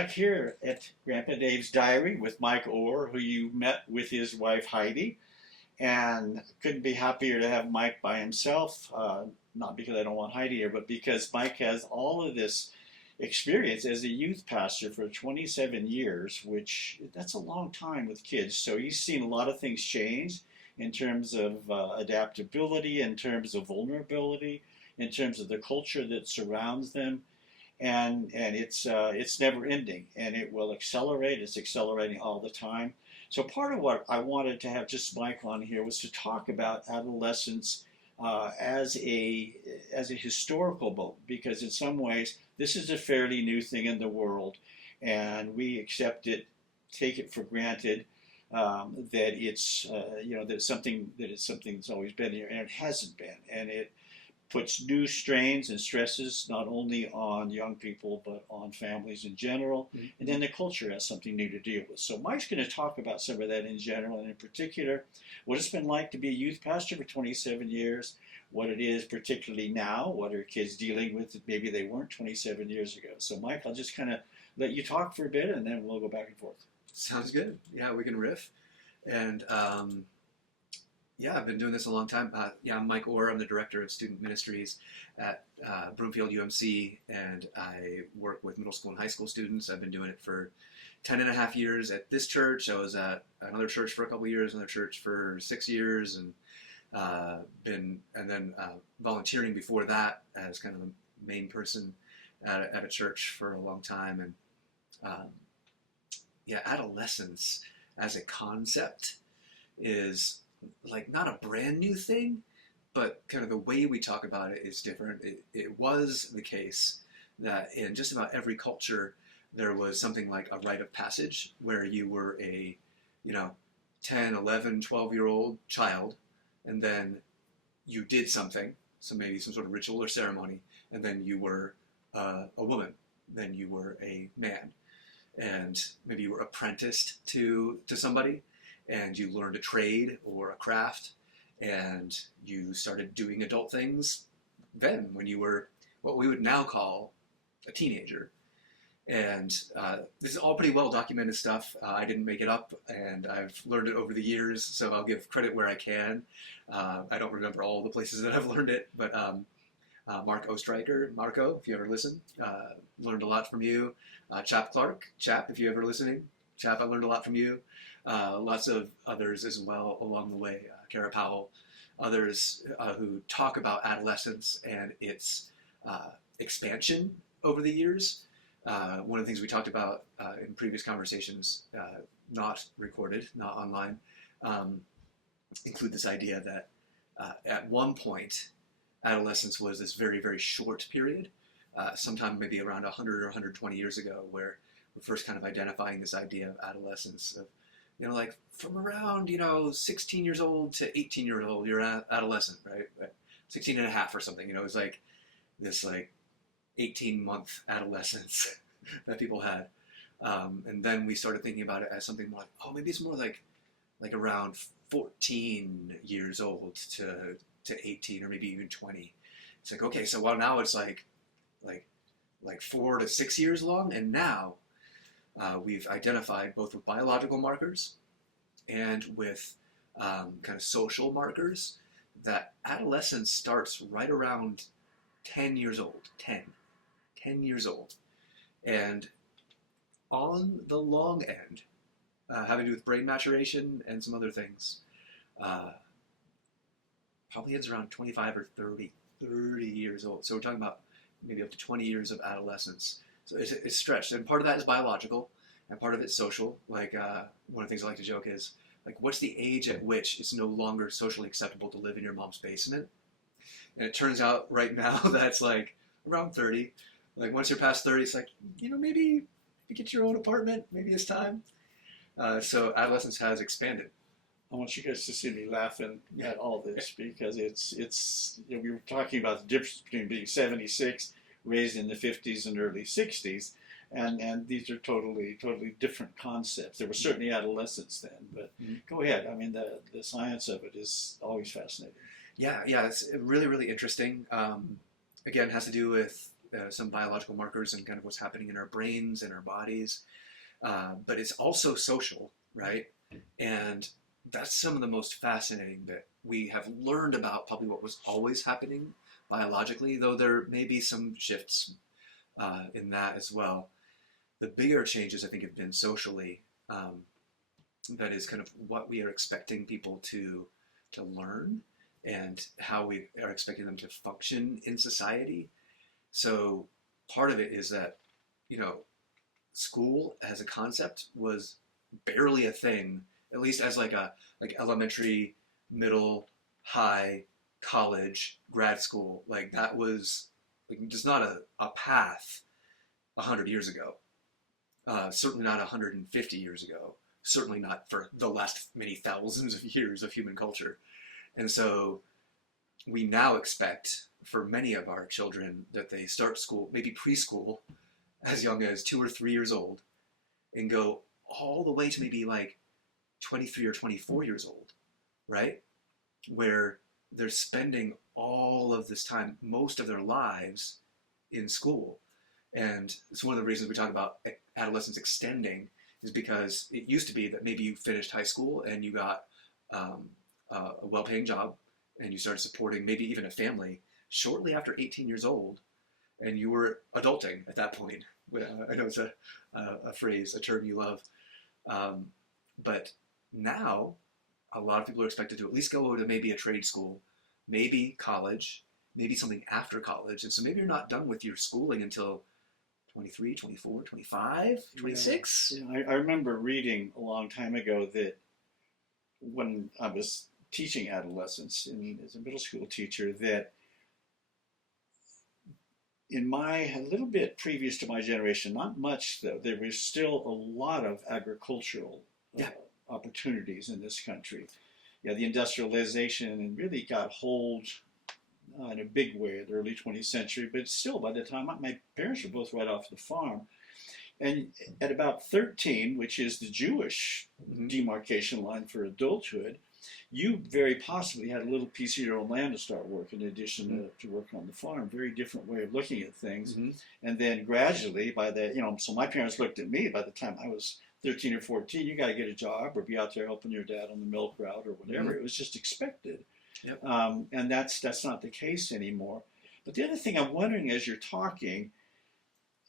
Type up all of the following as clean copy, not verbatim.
back here at Grandpa Dave's Diary with Mike Orr, who you met with his wife Heidi, and couldn't be happier to have Mike by himself. Not because I don't want Heidi here, but because Mike has all of this experience as a youth pastor for 27 years, which that's a long time with kids. So he's seen a lot of things change in terms of adaptability, in terms of vulnerability, in terms of the culture that surrounds them. And it's never ending, and it will accelerate. It's accelerating all the time. So part of what I wanted to have just Mike on here was to talk about adolescence as a historical moment, because in some ways this is a fairly new thing in the world, and we accept it, take it for granted that it's that it's something that's always been here, and it hasn't been, and it puts new strains and stresses not only on young people but on families in general, and then the culture has something new to deal with. So Mike's going to talk about some of that in general, and in particular what it's been like to be a youth pastor for 27 years, what it is particularly now, what are kids dealing with that maybe they weren't 27 years ago. So Mike, I'll just kind of let you talk for a bit, and then we'll go back and forth. Sounds good. Yeah, we can riff. And yeah, I've been doing this a long time. I'm Mike Orr. I'm the director of student ministries at Broomfield UMC, and I work with middle school and high school students. I've been doing it for 10 and a half years at this church. I was at another church for a couple of years, another church for 6 years, and then volunteering before that as kind of the main person at a church for a long time. And adolescence as a concept is like not a brand new thing, but kind of the way we talk about it is different. It was the case that in just about every culture there was something like a rite of passage where you were a 10, 11, 12-year-old child, and then you did something, so maybe some sort of ritual or ceremony, and then you were a woman, then you were a man, and maybe you were apprenticed to somebody, and you learned a trade or a craft, and you started doing adult things then when you were what we would now call a teenager. And this is all pretty well documented stuff. I didn't make it up, and I've learned it over the years, so I'll give credit where I can. I don't remember all the places that I've learned it, but Mark Marco, if you ever listen, learned a lot from you. Chap Clark, if you're ever listening, Chap, I learned a lot from you. Lots of others as well along the way, Kara Powell, others who talk about adolescence and its expansion over the years. One of the things we talked about in previous conversations, not recorded, not online, include this idea that at one point adolescence was this very, very short period, sometime maybe around 100 or 120 years ago, where we're first kind of identifying this idea of adolescence of, like from around, 16 years old to 18 years old, you're an adolescent, right? 16 and a half or something, it was like this 18-month adolescence that people had. And then we started thinking about it as something more like, maybe it's more like around 14 years old to 18 or maybe even 20. It's like, okay, so now it's like 4 to 6 years long, and now we've identified both with biological markers and with kind of social markers that adolescence starts right around 10 years old, 10 years old. And on the long end, having to do with brain maturation and some other things, probably ends around 25 or 30 years old. So we're talking about maybe up to 20 years of adolescence. So it's stretched, and part of that is biological, and part of it's social. Like one of the things I like to joke is, what's the age at which it's no longer socially acceptable to live in your mom's basement? And it turns out right now that's around 30. Once you're past 30, it's maybe get your own apartment. Maybe it's time. So adolescence has expanded. I want you guys to see me laughing at all this, because it's we were talking about the difference between being 76, raised in the 50s and early 60s, and these are totally different concepts. There was certainly adolescence then, but go ahead. I mean, the science of it is always fascinating. Yeah, it's really, really interesting. Again, it has to do with some biological markers and kind of what's happening in our brains and our bodies. But it's also social, right? And that's some of the most fascinating bit. We have learned about probably what was always happening biologically, though there may be some shifts in that as well. The bigger changes, I think, have been socially. That is kind of what we are expecting people to learn and how we are expecting them to function in society. So part of it is that, school as a concept was barely a thing, at least as like elementary, middle, high, college, grad school. Like that was just not a path 100 years ago. Certainly not 150 years ago. Certainly not for the last many thousands of years of human culture. And so we now expect for many of our children that they start school, maybe preschool, as young as 2 or 3 years old, and go all the way to maybe like 23 or 24 years old, right? Where they're spending all of this time, most of their lives, in school. And it's one of the reasons we talk about adolescence extending, is because it used to be that maybe you finished high school and you got a well-paying job and you started supporting maybe even a family shortly after 18 years old, and you were adulting at that point. I know it's a phrase, a term you love. But now a lot of people are expected to at least go to maybe a trade school, maybe college, maybe something after college. And so maybe you're not done with your schooling until 23, 24, 25, 26. Yeah, I remember reading a long time ago that when I was teaching adolescence as a middle school teacher, that a little bit previous to my generation, not much though, there was still a lot of agricultural opportunities in this country. Yeah, the industrialization really got hold in a big way in the early 20th century, but still by the time my parents were both right off the farm. And at about 13, which is the Jewish demarcation line for adulthood, you very possibly had a little piece of your own land to start working in addition to working on the farm. Very different way of looking at things. And then gradually by that, so my parents looked at me by the time I was 13 or 14, you got to get a job or be out there helping your dad on the milk route or whatever. It was just expected. Yep. And that's not the case anymore. But the other thing I'm wondering as you're talking,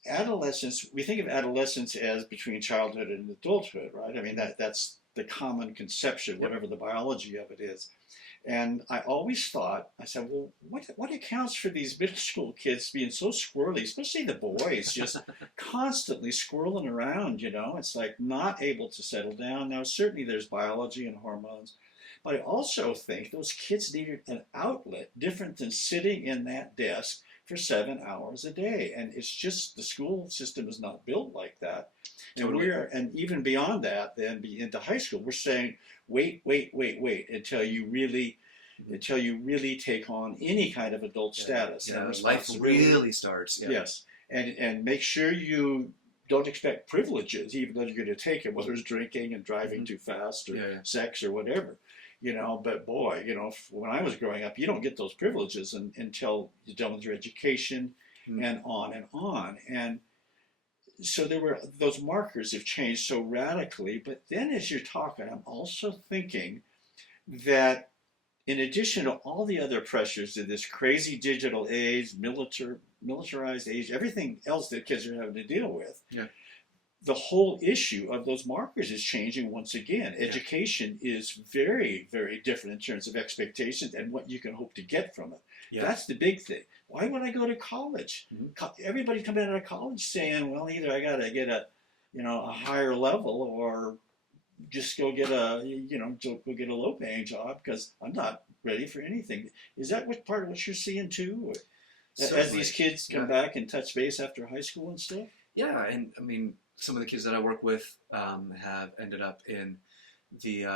adolescence, we think of adolescence as between childhood and adulthood, right? I mean, that's the common conception, whatever the biology of it is. And I always thought, I said, well, what accounts for these middle school kids being so squirrely, especially the boys, just constantly squirreling around, It's like not able to settle down. Now, certainly there's biology and hormones, but I also think those kids needed an outlet different than sitting in that desk for 7 hours a day. And it's just, the school system is not built like that. Totally. And even beyond that, then into high school, we're saying, wait until you really take on any kind of adult status. Yeah, and life really starts. Yeah. Yes, and make sure you don't expect privileges, even though you're going to take it, whether it's drinking and driving too fast or sex or whatever. But boy, when I was growing up, you don't get those privileges until you're done with your education and on and on. And so those markers have changed so radically. But then as you're talking, I'm also thinking that in addition to all the other pressures of this crazy digital age, militarized age, everything else that kids are having to deal with, the whole issue of those markers is changing once again. Education is very, very different in terms of expectations and what you can hope to get from it. That's the big thing. Why would I go to college? Everybody coming out of college saying, well, either I got to get a higher level or just go get a low paying job because I'm not ready for anything. Is that part of what you're seeing too? As these kids come back and touch base after high school and stuff? Yeah, and I mean, some of the kids that I work with have ended up in the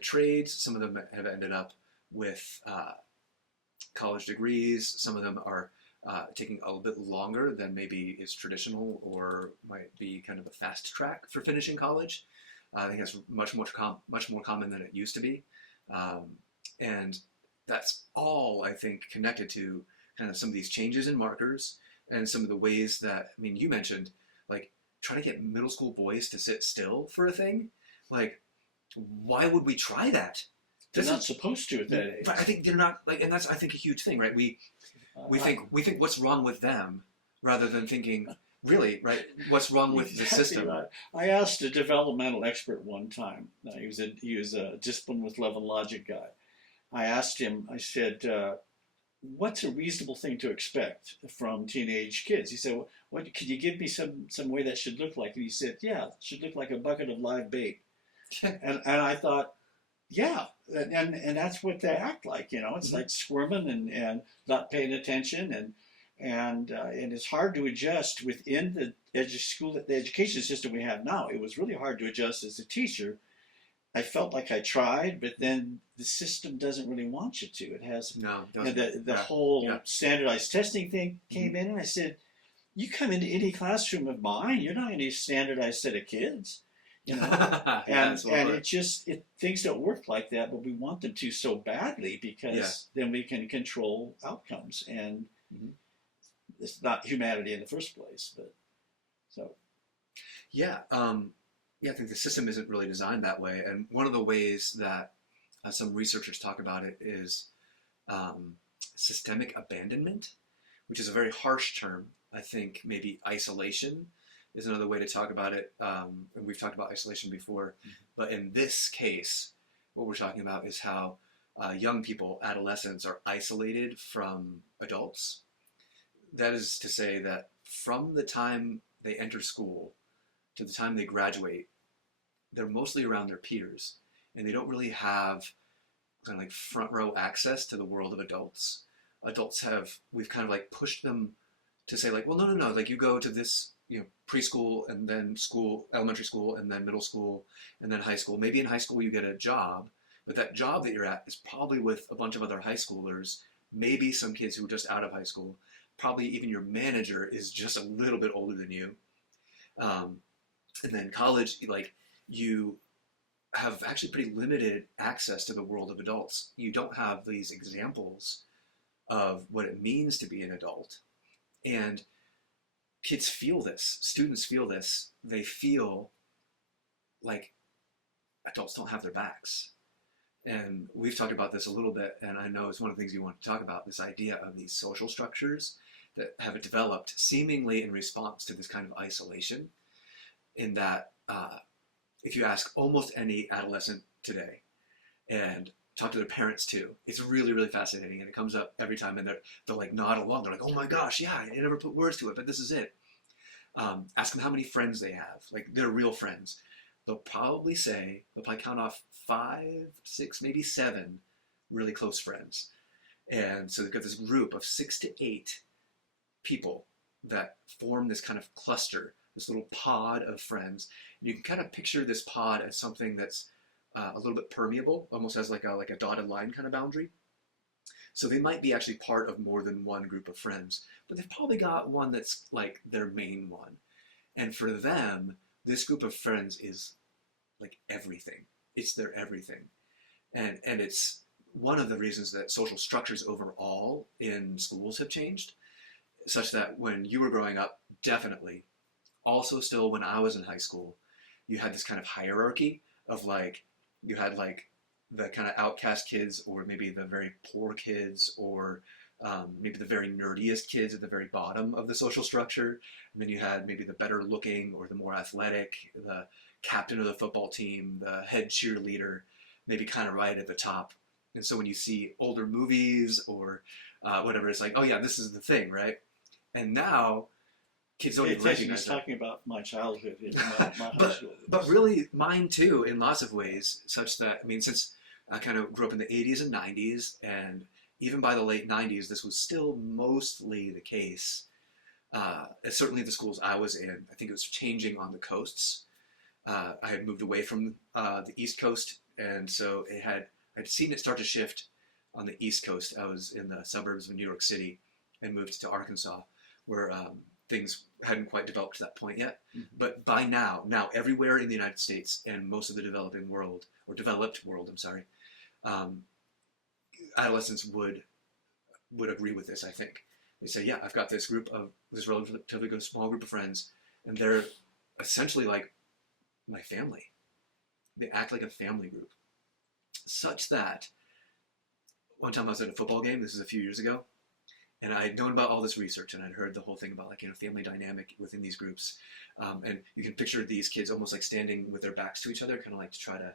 trades. Some of them have ended up with college degrees. Some of them are taking a little bit longer than maybe is traditional or might be kind of a fast track for finishing college. I think that's much more common than it used to be. And that's all, I think, connected to kind of some of these changes in markers and some of the ways that, I mean, you mentioned like trying to get middle school boys to sit still for a thing. Like, why would we try that? They're not supposed to at that age. I think they're not, like, and that's, I think, a huge thing, right? We think what's wrong with them rather than thinking, really, right, what's wrong with the system. Right. I asked a developmental expert one time. He was a discipline with love and logic guy. I asked him, I said, what's a reasonable thing to expect from teenage kids? He said, well, what could you give me some way that should look like? And he said, yeah, it should look like a bucket of live bait. and I thought, yeah, and that's what they act like, you know. It's like squirming and not paying attention, and it's hard to adjust within the education system we have now. It was really hard to adjust as a teacher. I felt like I tried, but then the system doesn't really want you to. It has the whole standardized testing thing came in, and I said, you come into any classroom of mine, you're not going to need a standardized set of kids. You know, and things don't work like that, but we want them to so badly because then we can control outcomes, and it's not humanity in the first place. But so, I think the system isn't really designed that way, and one of the ways that some researchers talk about it is systemic abandonment, which is a very harsh term. I think maybe isolation is another way to talk about it, and we've talked about isolation before, but in this case, what we're talking about is how young people, adolescents, are isolated from adults. That is to say that from the time they enter school to the time they graduate, they're mostly around their peers, and they don't really have kind of like front row access to the world of adults. We've kind of like pushed them to say like, well, no, like you go to this, you know, preschool and then school, elementary school, and then middle school, and then high school. Maybe in high school you get a job, but that job that you're at is probably with a bunch of other high schoolers, maybe some kids who are just out of high school. Probably even your manager is just a little bit older than you. And then college, like, you have actually pretty limited access to the world of adults. You don't have these examples of what it means to be an adult. And kids feel this, students feel this. They feel like adults don't have their backs. And we've talked about this a little bit, and I know it's one of the things you want to talk about, this idea of these social structures that have developed seemingly in response to this kind of isolation, in that if you ask almost any adolescent today and talk to their parents too, it's really, really fascinating, and it comes up every time, and they'll like nod along. They're like, oh my gosh, yeah, I never put words to it, but this is it. Ask them how many friends they have, like their real friends. They'll probably count off 5, 6, maybe 7 really close friends. And so they've got this group of 6 to 8 people that form this kind of cluster, this little pod of friends. And you can kind of picture this pod as something that's a little bit permeable, almost as like a dotted line kind of boundary. So they might be actually part of more than one group of friends, but they've probably got one that's like their main one. And for them, this group of friends is like everything. It's their everything. And it's one of the reasons that social structures overall in schools have changed, such that when you were growing up, definitely, also still when I was in high school, you had this kind of hierarchy of like, you had like the kind of outcast kids, or maybe the very poor kids, or maybe the very nerdiest kids at the very bottom of the social structure. And then you had maybe the better looking or the more athletic, the captain of the football team, the head cheerleader, maybe kind of right at the top. And so when you see older movies or whatever, it's like, oh yeah, this is the thing, right? And now kids don't even recognize that. Talking about my childhood in my high school. But really mine too, in lots of ways, such that, I mean, since I kind of grew up in the 80s and 90s, and even by the late 90s, this was still mostly the case. Certainly the schools I was in, I think it was changing on the coasts. I had moved away from the East Coast, and so I'd seen it start to shift on the East Coast. I was in the suburbs of New York City and moved to Arkansas, where things hadn't quite developed to that point yet. Mm-hmm. But by now everywhere in the United States and most of the developing world, or developed world, I'm sorry, adolescents would agree with this, I think. They say, yeah, I've got this relatively small group of friends, and they're essentially like my family. They act like a family group, such that one time I was at a football game. This is a few years ago, and I'd known about all this research, and I'd heard the whole thing about like family dynamic within these groups, and you can picture these kids almost like standing with their backs to each other, kind of like to try to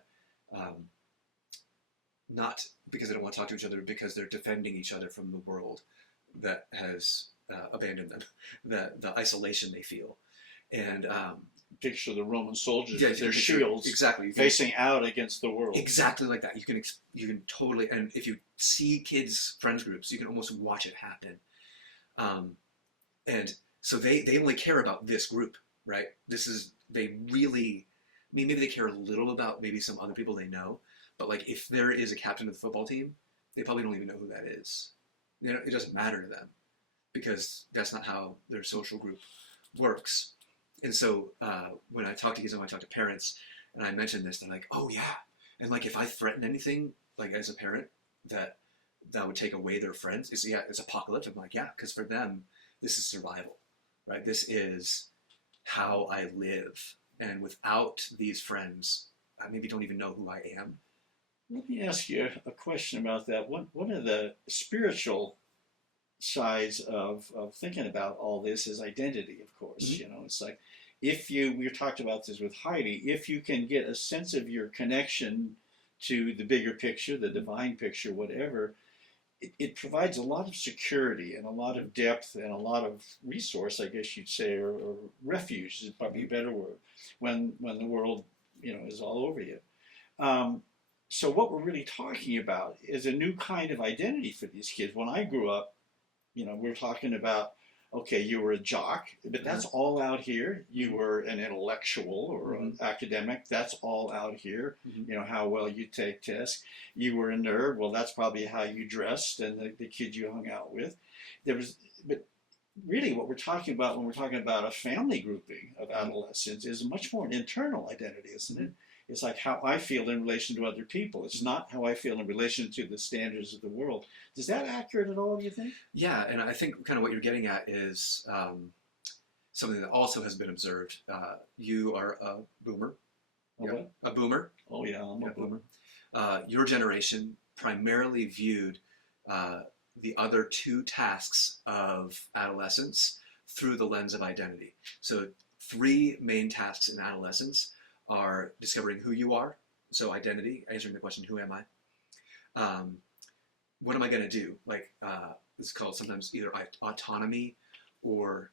not because they don't want to talk to each other, but because they're defending each other from the world that has abandoned them, the isolation they feel, and picture the Roman soldiers yeah, with their shields exactly facing out against the world. Exactly like that. You can totally, and if you see kids' friends groups, you can almost watch it happen. And so they only care about this group, right? They really, I mean, maybe they care a little about maybe some other people they know, but like if there is a captain of the football team, they probably don't even know who that is. It doesn't matter to them because that's not how their social group works. And so when I talk to kids and when I talk to parents and I mention this, they're like, oh yeah. And like if I threaten anything, like as a parent, that would take away their friends, it's apocalyptic. I'm like, yeah, because for them, this is survival, right? This is how I live. And without these friends, I maybe don't even know who I am. Let me ask you a question about that. One of the spiritual sides of thinking about all this is identity, of course. Mm-hmm. You know, it's like we talked about this with Heidi, if you can get a sense of your connection to the bigger picture, the divine picture, whatever, it provides a lot of security and a lot of depth and a lot of resource, I guess you'd say, or refuge is probably a better word, when the world, is all over you. So what we're really talking about is a new kind of identity for these kids. When I grew up, we're talking about, okay, you were a jock, but that's all out here. You were an intellectual or an academic, that's all out here. How well you take tests. You were a nerd, well, that's probably how you dressed and the kids you hung out with. But really what we're talking about when we're talking about a family grouping of adolescents is much more an internal identity, isn't it? It's like how I feel in relation to other people. It's not how I feel in relation to the standards of the world. Is that accurate at all, do you think? Yeah, and I think kind of what you're getting at is something that also has been observed. You are a boomer. A boomer. Oh, yeah, I'm a boomer. Your generation primarily viewed the other two tasks of adolescence through the lens of identity. So 3 main tasks in adolescence are discovering who you are, so identity, answering the question, who am I? What am I going to do? Like, it's called sometimes either autonomy or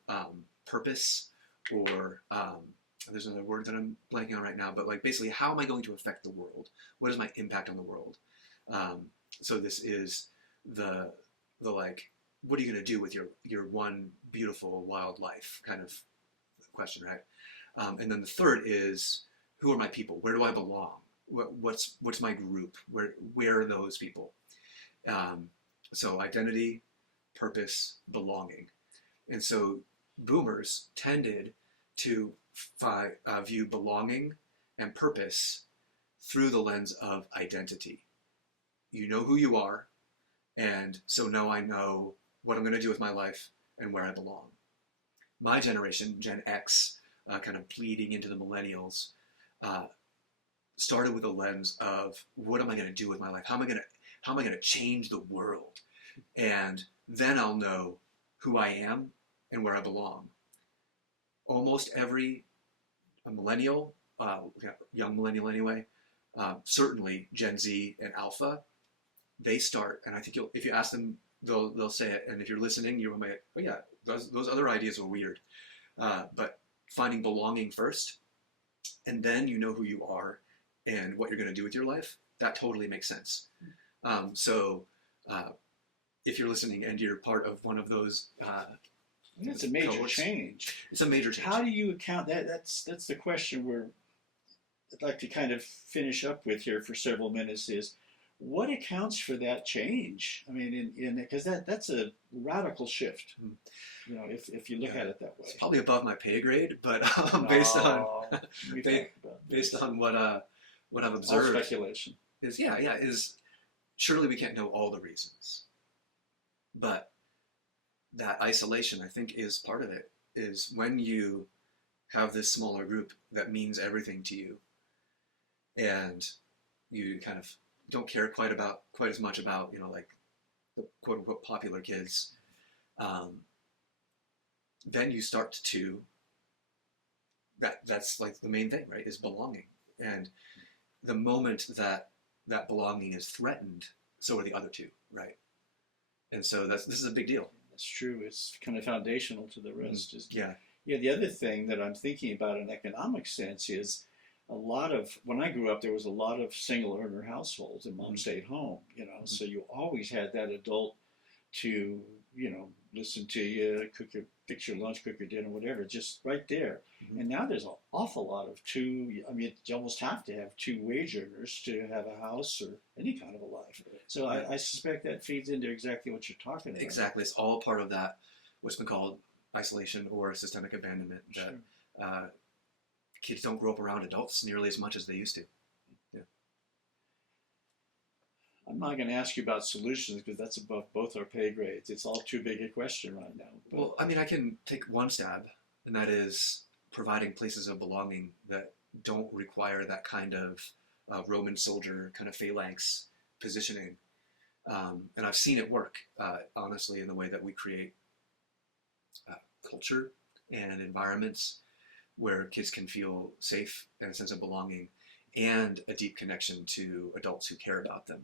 purpose, or there's another word that I'm blanking on right now, but like basically, how am I going to affect the world? What is my impact on the world? So this is the like, what are you going to do with your one beautiful wild life kind of question, right? And then the third is, who are my people? Where do I belong? What's my group? Where are those people? So identity, purpose, belonging. And so boomers tended to view belonging and purpose through the lens of identity. You know who you are, and so now I know what I'm going to do with my life and where I belong. My generation, Gen X, kind of bleeding into the millennials, started with a lens of what am I going to do with my life? How am I going to change the world? And then I'll know who I am and where I belong. Almost every millennial, young millennial anyway, certainly Gen Z and Alpha, they start, and I think if you ask them, they'll say it. And if you're listening, you're going to be like, oh yeah, those other ideas are weird. But finding belonging first, and then you know who you are and what you're going to do with your life, that totally makes sense. So if you're listening and you're part of one of those it's a major change. It's a major change. How do you account that? That's the question I'd like to kind of finish up with here for several minutes is, what accounts for that change? I mean, because that's a radical shift. If you look at it that way. It's probably above my pay grade, but based on what I've observed, all speculation is surely we can't know all the reasons, but that isolation, I think, is part of it. Is when you have this smaller group that means everything to you, and you kind of don't care quite as much about, like the quote unquote popular kids. Then you start to that's like the main thing, right? Is belonging, and the moment that belonging is threatened, so are the other two, right? And so this is a big deal. That's true. It's kind of foundational to the rest. Yeah. Yeah, the other thing that I'm thinking about in economic sense is a lot of, when I grew up, there was a lot of single earner households and mom stayed home, so you always had that adult to, listen to you, fix your lunch, cook your dinner, whatever, just right there. And now there's an awful lot of you almost have to have two wage earners to have a house or any kind of a life. So I suspect that feeds into exactly what you're talking about. Exactly. It's all part of that, what's been called isolation or systemic abandonment. That Sure. Kids don't grow up around adults nearly as much as they used to. Yeah. I'm not going to ask you about solutions because that's above both our pay grades. It's all too big a question right now. But Well, I mean, I can take one stab, and that is providing places of belonging that don't require that kind of Roman soldier kind of phalanx positioning. And I've seen it work, honestly, in the way that we create culture and environments where kids can feel safe and a sense of belonging and a deep connection to adults who care about them.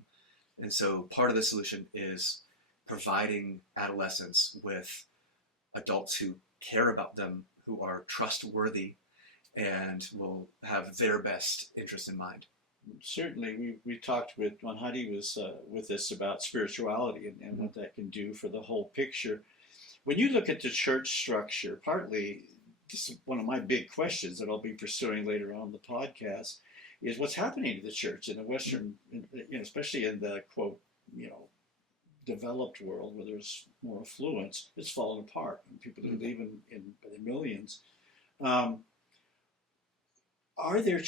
And so part of the solution is providing adolescents with adults who care about them, who are trustworthy, and will have their best interest in mind. certainly, we talked when Heidi was with us about spirituality and what that can do for the whole picture. When you look at the church structure, partly this is one of my big questions that I'll be pursuing later on the podcast, is what's happening to the church in the Western, especially in the quote, developed world where there's more affluence. It's fallen apart, and people are leaving in the millions. Um, are there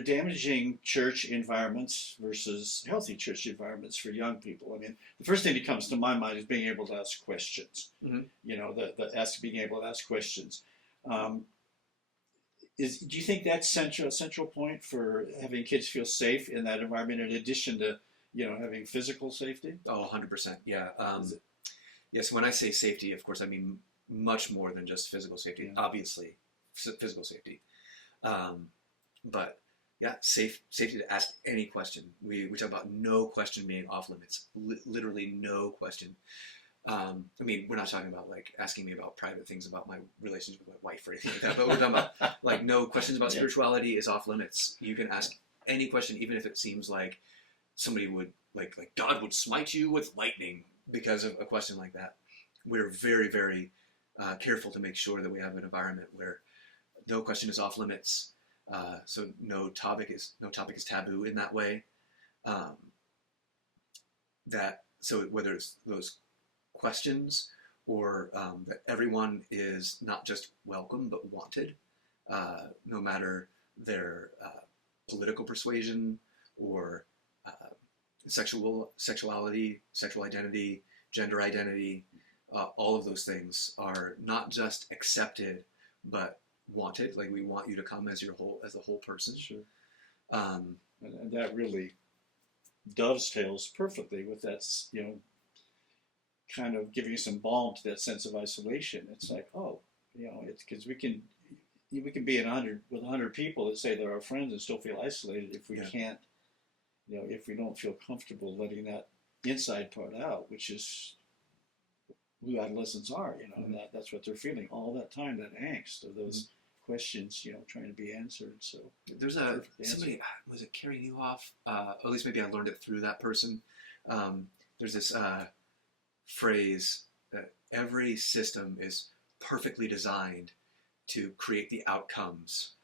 damaging church environments versus healthy church environments for young people? I mean, the first thing that comes to my mind is being able to ask questions. Mm-hmm. Being able to ask questions. Do you think that's a central point for having kids feel safe in that environment, in addition to having physical safety? Oh, 100%. Yeah. Yes. When I say safety, of course, I mean much more than just physical safety. Yeah. Obviously, physical safety. But yeah, safety to ask any question. We talk about no question being off limits. Literally no question. I mean, we're not talking about like asking me about private things about my relationship with my wife or anything like that, but we're talking about like no questions about spirituality is off limits. You can ask any question, even if it seems like somebody would like God would smite you with lightning because of a question like that. We're very, very careful to make sure that we have an environment where no question is off limits. So no topic is taboo in that way. So whether it's those questions or that everyone is not just welcome but wanted, no matter their political persuasion or sexuality, sexual identity, gender identity. All of those things are not just accepted but wanted. Like we want you to come as as a whole person. Sure. And that really dovetails perfectly with that, kind of giving some balm to that sense of isolation. It's like, it's because we can be with 100 people that say they're our friends and still feel isolated if we can't, if we don't feel comfortable letting that inside part out, which is who adolescents are, and that's what they're feeling all that time, that angst of those questions, trying to be answered. So there's somebody, was it Carrie Newhoff? At least maybe I learned it through that person. There's this phrase that every system is perfectly designed to create the outcomes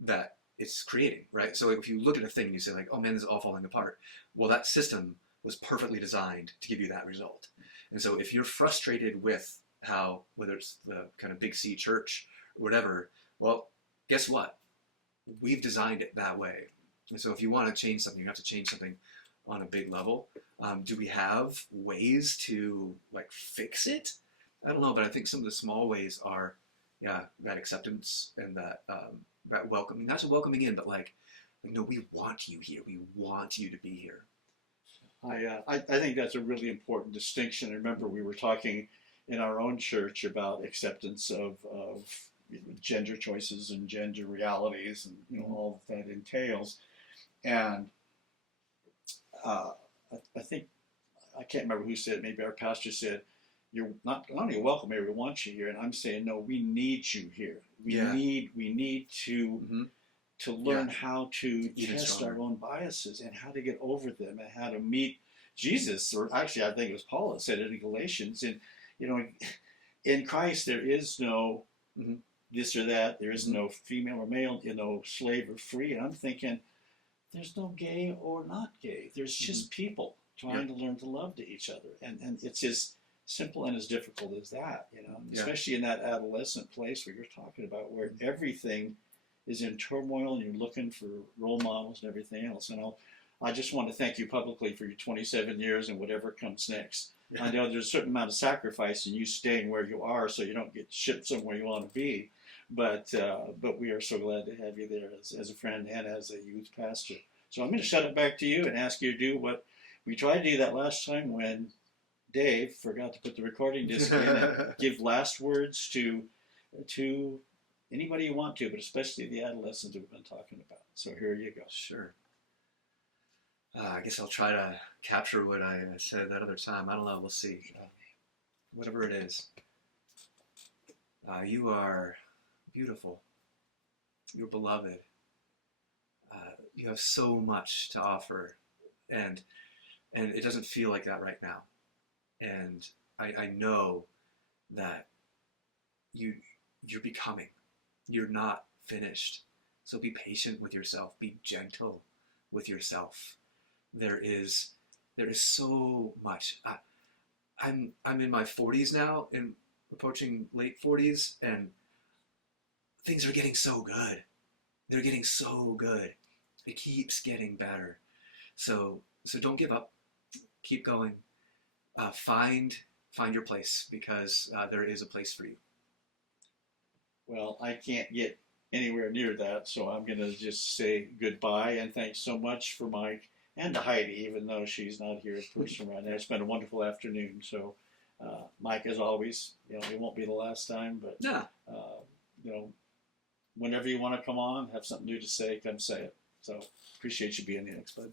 that it's creating, right? So if you look at a thing and you say like, oh man, this is all falling apart. Well, that system was perfectly designed to give you that result. And so if you're frustrated with how, whether it's the kind of big C church or whatever, well, guess what? We've designed it that way. And so if you want to change something, you have to change something on a big level. Do we have ways to like fix it? I don't know, but I think some of the small ways are, yeah, that acceptance and that welcoming, not just welcoming in, but like, no, we want you here. We want you to be here. I think that's a really important distinction. I remember we were talking in our own church about acceptance of gender choices and gender realities and all that entails. And uh, I think I can't remember who said it. Maybe our pastor said, "You're not only welcome here, we want you here." And I'm saying, no, we need you here. Yeah. We need to Mm-hmm. to learn Yeah. how to Even test stronger. our own biases and how to get over them and how to meet Jesus. Or actually, I think it was Paul that said it in Galatians. And in Christ there is no Mm-hmm. this or that. There is Mm-hmm. no female or male. Slave or free. And I'm thinking, there's no gay or not gay. There's just people trying to learn to love to each other, and it's as simple and as difficult as that. Yeah. Especially in that adolescent place where you're talking about, where everything is in turmoil and you're looking for role models and everything else. And I just want to thank you publicly for your 27 years and whatever comes next. Yeah. I know there's a certain amount of sacrifice in you staying where you are so you don't get shipped somewhere you want to be. But we are so glad to have you there as a friend and as a youth pastor. So I'm going to shut it back to you and ask you to do what we tried to do that last time when Dave forgot to put the recording disc in, and give last words to anybody you want to, but especially the adolescents we've been talking about. So here you go. Sure. I guess I'll try to capture what I said that other time. I don't know. We'll see. Whatever it is. You are beautiful. You're beloved. You have so much to offer, and it doesn't feel like that right now. And I know that you're becoming. You're not finished. So be patient with yourself. Be gentle with yourself. There is so much. I'm in my 40s now, and approaching late 40s, and things are getting so good. They're getting so good. It keeps getting better. So don't give up. Keep going. Find your place, because there is a place for you. Well, I can't get anywhere near that, so I'm going to just say goodbye and thanks so much for Mike and to Heidi, even though she's not here in person right now. It's been a wonderful afternoon. So, Mike, as always, it won't be the last time, but Yeah. Whenever you want to come on, have something new to say, come say it. So appreciate you being here, bud.